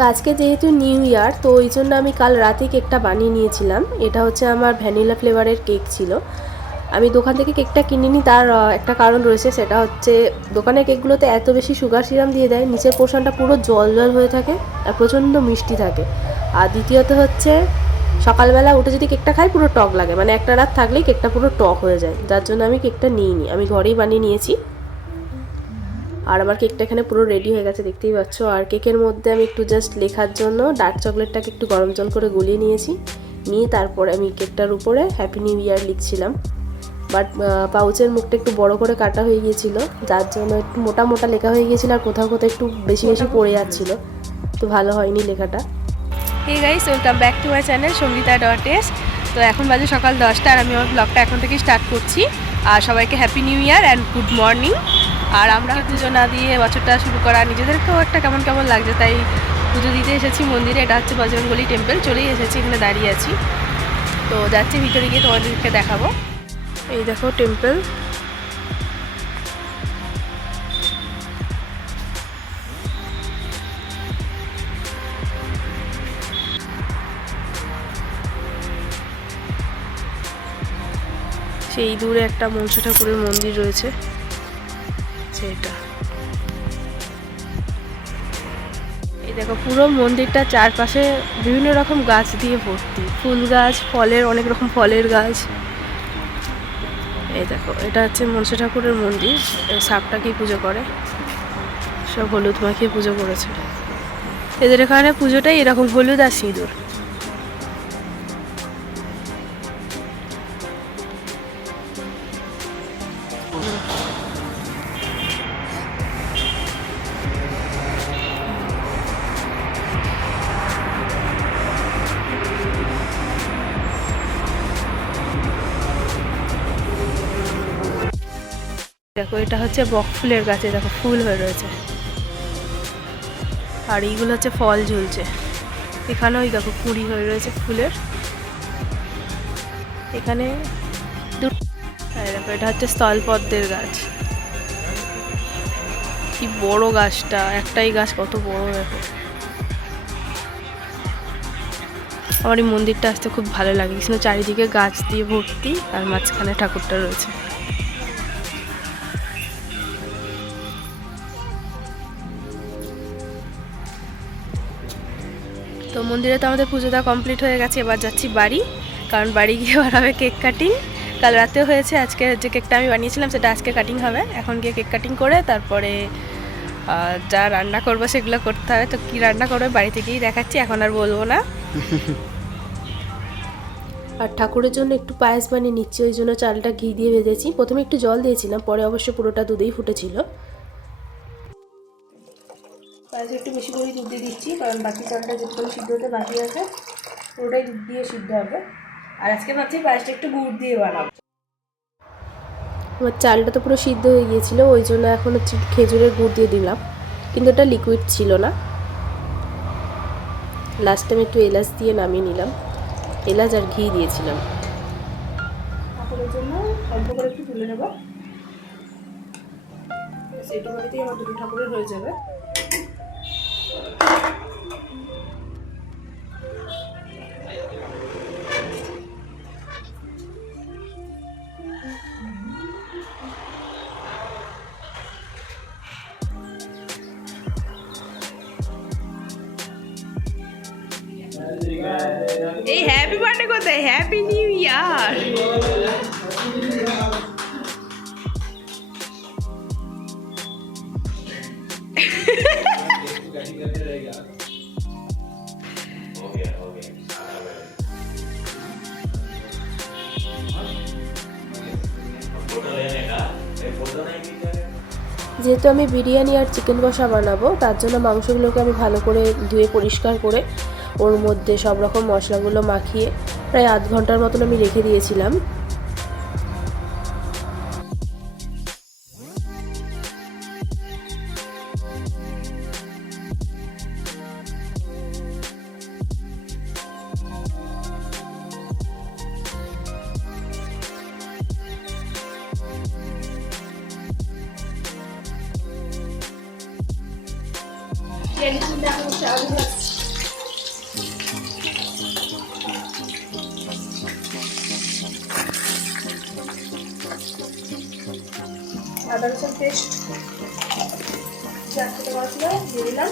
তো আজকে যেহেতু নিউ ইয়ার, তো ওই জন্য আমি কাল রাতে কেকটা বানিয়ে নিয়েছিলাম। এটা হচ্ছে আমার ভ্যানিলা ফ্লেভারের কেক ছিল। আমি দোকান থেকে কেকটা কিনিনি, তার একটা কারণ রয়েছে। সেটা হচ্ছে দোকানের কেকগুলোতে এত বেশি সুগার সিরাম দিয়ে দেয়, নিচের পোর্শনটা পুরো জল জল হয়ে থাকে আর প্রচণ্ড মিষ্টি থাকে। আর দ্বিতীয়ত হচ্ছে সকালবেলা উঠে যদি কেকটা খাই পুরো টক লাগে, মানে একটা রাত থাকলেই কেকটা পুরো টক হয়ে যায়। যার জন্য আমি কেকটা নিইনি, আমি ঘরেই বানিয়ে নিয়েছি। আর আমার কেকটা এখানে পুরো রেডি হয়ে গেছে, দেখতেই পাচ্ছ। আর কেকের মধ্যে আমি একটু জাস্ট লেখার জন্য ডার্ক চকলেটটাকে একটু গরম জল করে গলিয়ে নিয়েছি। নিয়ে তারপরে আমি কেকটার উপরে হ্যাপি নিউ ইয়ার লিখছিলাম। বাট পাউচের মুখটা একটু বড় করে কাটা হয়ে গিয়েছিল, যার জন্য একটু মোটা মোটা লেখা হয়ে গিয়েছিল আর কোথাও কোথাও একটু বেশি বেশি পড়ে যাচ্ছিলো, তো ভালো হয়নি লেখাটা। Hey guys, welcome back to my channel সঙ্গীতা.s। তো এখন বাজে সকাল 10টা আর আমি আমার ব্লগটা এখন থেকে স্টার্ট করছি। আর সবাইকে happy new year and good morning. আর আমরা পুজো না দিয়ে বছরটা শুরু করা নিজেদেরকেও একটা কেমন কেমন লাগছে, তাই পুজো দিতে এসেছি মন্দিরে। এটা হচ্ছে বজরংবলী টেম্পল, চলেই এসেছি, এখানে দাঁড়িয়ে আছি। তো যাচ্ছি ভিতরে গিয়ে তোমাদেরকে দেখাবো। এই দেখো টেম্পল। সেই দূরে একটা মনসা ঠাকুরের মন্দির রয়েছে, সেটা। এই দেখো পুরো মন্দিরটা চারপাশে বিভিন্ন রকম গাছ দিয়ে ভর্তি, ফুল গাছ, ফলের অনেক রকম ফলের গাছ। এই দেখো, এটা হচ্ছে মনসা ঠাকুরের মন্দির। সাপটাকেই পুজো করে, সব হলুদ মাখিয়ে পুজো করেছে। এদের এখানে পুজোটাই এরকম, হলুদ আর সিঁদুর। দেখো এটা হচ্ছে বক ফুলের গাছে, দেখো ফুল হয়ে রয়েছে। আর এইগুলো হচ্ছে ফল ঝুলছে। এখানেও ওই দেখো কুঁড়ি হয়ে রয়েছে ফুলের। এখানে দেখো এটা হচ্ছে স্থলপদ্মের গাছ। কি বড় গাছটা, একটাই গাছ কত বড় দেখো। আমার এই মন্দিরটা আসতে খুব ভালো লাগে, কিন্তু চারিদিকে গাছ দিয়ে ভর্তি আর মাঝখানে ঠাকুরটা রয়েছে। তো মন্দিরে তো আমাদের পুজোটা কমপ্লিট হয়ে গেছে, এবার যাচ্ছি বাড়ি, কারণ বাড়ি গিয়ে আবার হবে কেক কাটিং। কাল রাতেও হয়েছে, আজকে যে কেকটা আমি বানিয়েছিলাম সেটা আজকে কাটিং হবে। এখন গিয়ে কেক কাটিং করে তারপরে যা রান্না করবো সেগুলো করতে হবে। তো কী রান্না করবে বাড়ি থেকেই দেখাচ্ছি, এখন আর বলবো না। আর ঠাকুরের জন্য একটু পায়েস বানিয়ে নিচ্ছি, ওই জন্য চালটা ঘি দিয়ে ভেজেছি। প্রথমে একটু জল দিয়েছিলাম, পরে অবশ্য পুরোটা দুধেই ফুটেছিল। পায়েসে একটু বেশি করে দুধ দিয়ে দিচ্ছি, কারণ বাকি চালটা যেগুলো সিদ্ধ হতে বাকি আছে পুরোটাই দুধ দিয়ে সিদ্ধ হবে। আর আজকে ভাবছি পায়েসটা একটু গুড় দিয়ে বানাবো। আমার চালটা তো পুরো সিদ্ধ হয়ে গিয়েছিল, ওই জন্য এখন হচ্ছে খেজুরের গুড় দিয়ে দিলাম, কিন্তু এটা লিকুইড ছিল না। লাস্টে আমি একটু এলাচ দিয়ে নামিয়ে নিলাম, এলাচ আর ঘি দিয়েছিলাম। ঠাকুরের জন্য অল্প করে একটু তুলে নেব, সেইটু বাড়িতেই আমার দুটো ঠাকুরের হয়ে যাবে। এই হ্যাপি বার্থডে কোথায়, হ্যাপি নিউ ইয়ার। যেহেতু আমি বিরিয়ানি আর চিকেন কষা বানাবো, তার জন্য মাংসগুলোকে আমি ভালো করে ধুয়ে পরিষ্কার করে ওর মধ্যে সব রকম মশলাগুলো মাখিয়ে প্রায় আধ ঘন্টার মতন আমি রেখে দিয়েছিলাম। আদা রসুন পেস্ট 4 ছোট মশলা দিয়ে দিলাম।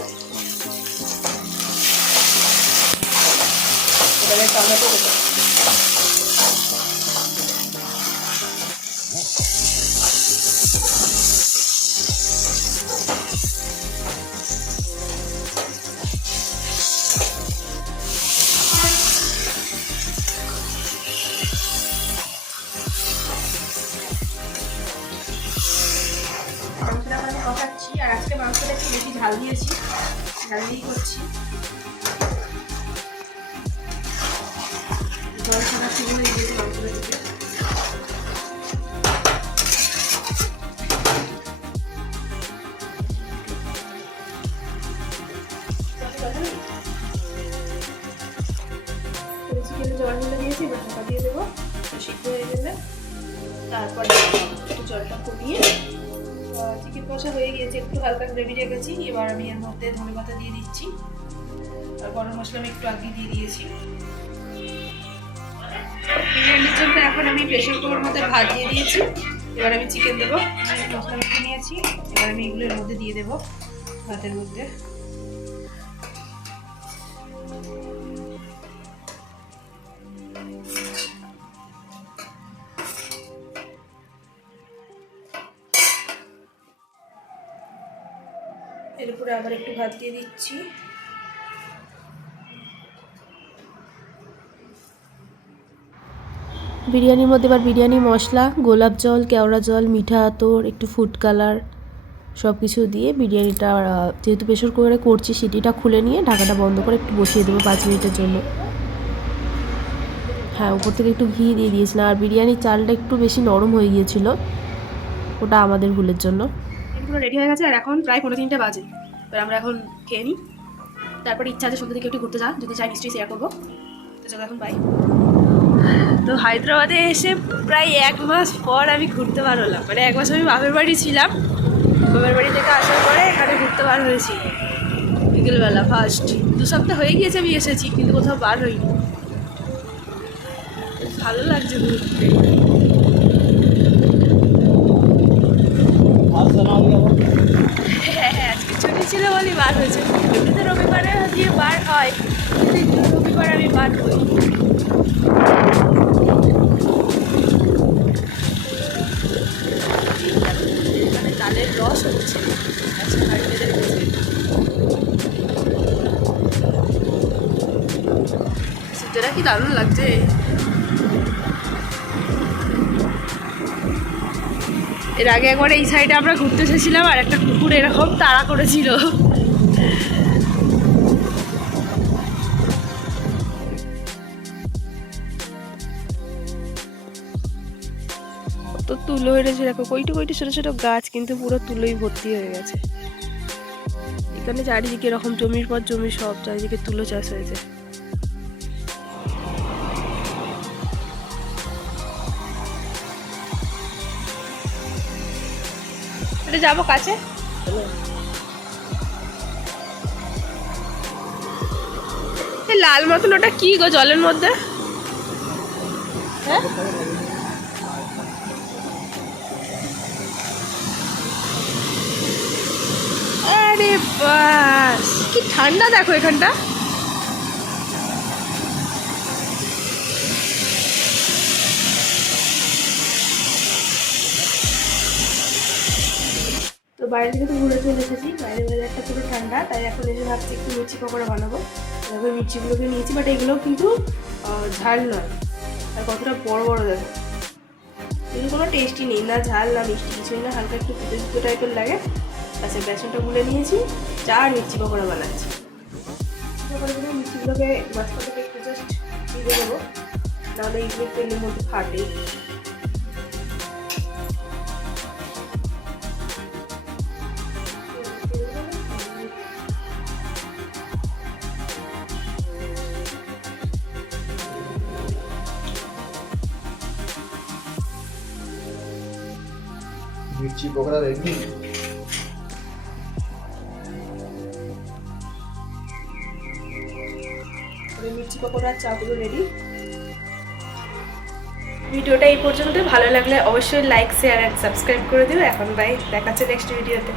এবারে টমেটো দেবো। মাংসটা আমি কষাচ্ছি, আর আজকে মাংসটা একটু বেশি ঝাল দিয়েছি, ঝাল দিয়েই করছি। জল ছাড়া শুরু হয়ে গিয়েছে মাংসটা দিতে। চিকেনে জল ঢেলে দিয়েছি, এবার ঢাকা দিয়ে দেবো। সিদ্ধ হয়ে গেলে তারপরে একটু জলটা কমিয়ে চিকেন কষা হয়ে গিয়েছে, একটু হালকা গ্রেভি রেখেছি। এবার আমি এর মধ্যে ধনেপাতা দিয়ে দিচ্ছি, আর গরম মশলা আমি একটু আগে দিয়ে দিয়েছি। বিরিয়ানির জন্য এখন আমি প্রেশার কুকারের মধ্যে ভাত দিয়ে দিয়েছি। এবার আমি চিকেন দেবো, মশলা মেখে নিয়েছি। এবার আমি এগুলো এর মধ্যে দিয়ে দেবো, ভাতের মধ্যে। এর উপরে আবার একটু ভাত দিয়ে দিচ্ছি। বিরিয়ানির মধ্যে এবার বিরিয়ানি মশলা, গোলাপ জল, কেওড়া জল, মিঠা আতর, একটু ফুড কালার সব কিছু দিয়ে বিরিয়ানিটা যেহেতু প্রেশার কুকারে করছি, সিটিটা খুলে নিয়ে ঢাকাটা বন্ধ করে একটু বসিয়ে দেবো 5 মিনিটের জন্য। হ্যাঁ, উপর থেকে একটু ঘি দিয়ে দিয়েছিলাম। আর বিরিয়ানির চালটা একটু বেশি নরম হয়ে গিয়েছিল, ওটা আমাদের ভুলের জন্য। পুরো রেডি হয়ে গেছে, আর এখন প্রায় 3:45 বাজে। এবার আমরা এখন খেয়ে নিই, তারপরে ইচ্ছা আছে সন্ধ্যা থেকে একটু ঘুরতে যা, যদি চাই নিশ্চয়ই শেয়ার করবো। তো চলো এখন বাই। তো হায়দ্রাবাদে এসে প্রায় 1 মাস পর আমি ঘুরতে বার হলাম। মানে 1 মাস আমি বাপের বাড়ি ছিলাম, বাপের বাড়ি থেকে আসার পরে এখানে ঘুরতে বার হয়েছি বিকেলবেলা ফার্স্ট। 2 সপ্তাহ হয়ে গিয়েছে আমি এসেছি, কিন্তু কোথাও বার হইনি। ভালো লাগছে ঘুরতে। হ্যাঁ, আজকে ছুটি ছিল বলে বার হয়েছে। এমনিতে রবিবারে দিয়ে বার হয়, কিন্তু রবিবার আমি বার হই। এখানে তালের রস হচ্ছে, আচ্ছা নারকেলের কাছে সেটা কি দারুণ লাগছে। এর আগে একবার এই সাইডে আমরা ঘুরতে এসেছিলাম, আর একটা কুকুর এরকম তাড়া করেছিল। তো তুলো হয়েছে, দেখো কইটি কইটি ছোটো ছোটো গাছ, কিন্তু পুরো তুলোই ভর্তি হয়ে গেছে। এখানে চারিদিকে এরকম জমির পর জমি, সব চারিদিকে তুলো চাষ হয়েছে। যাবো কাছে, লাল মতন ওটা কি গো জলের মধ্যে? হ্যাঁ, আরে বাস কি ঠান্ডা দেখো এখানটা। তো বাইরে থেকে তো ঘুরে চলে এসেছি, বাইরে ওয়েদারটা পুরো ঠান্ডা, তাই এখন এসে ভাবছি একটু মির্চি পকোড়া বানাবো। দেখো মির্চিগুলোকে নিয়েছি, বাট এগুলো কিন্তু ঝাল নয়। আর কতটা বড় বড় দেখো, কিন্তু কোনো টেস্টই নেই, না ঝাল না মিষ্টি, কিছুই না, হালকা একটু ফুটো ফুটো টাইপের লাগে। আচ্ছা, বেসনটা গুলে নিয়েছি, 4 মির্চি পকোড়া বানাচ্ছি। মির্চিগুলোকে মাঝখানে একটু জাস্ট দিয়ে দেবো, নাহলে এইগুলো তেলের মধ্যে ফাটে। मिर्ची पकड़ा देंगे। মির্চি পকোড়া চা পুরো রেডি। ভিডিওটা এই পর্যন্ত, ভালো লাগলে অবশ্যই লাইক শেয়ার অ্যান্ড সাবস্ক্রাইব করে দিও। এখন বাই, দেখা হচ্ছে নেক্সট ভিডিওতে।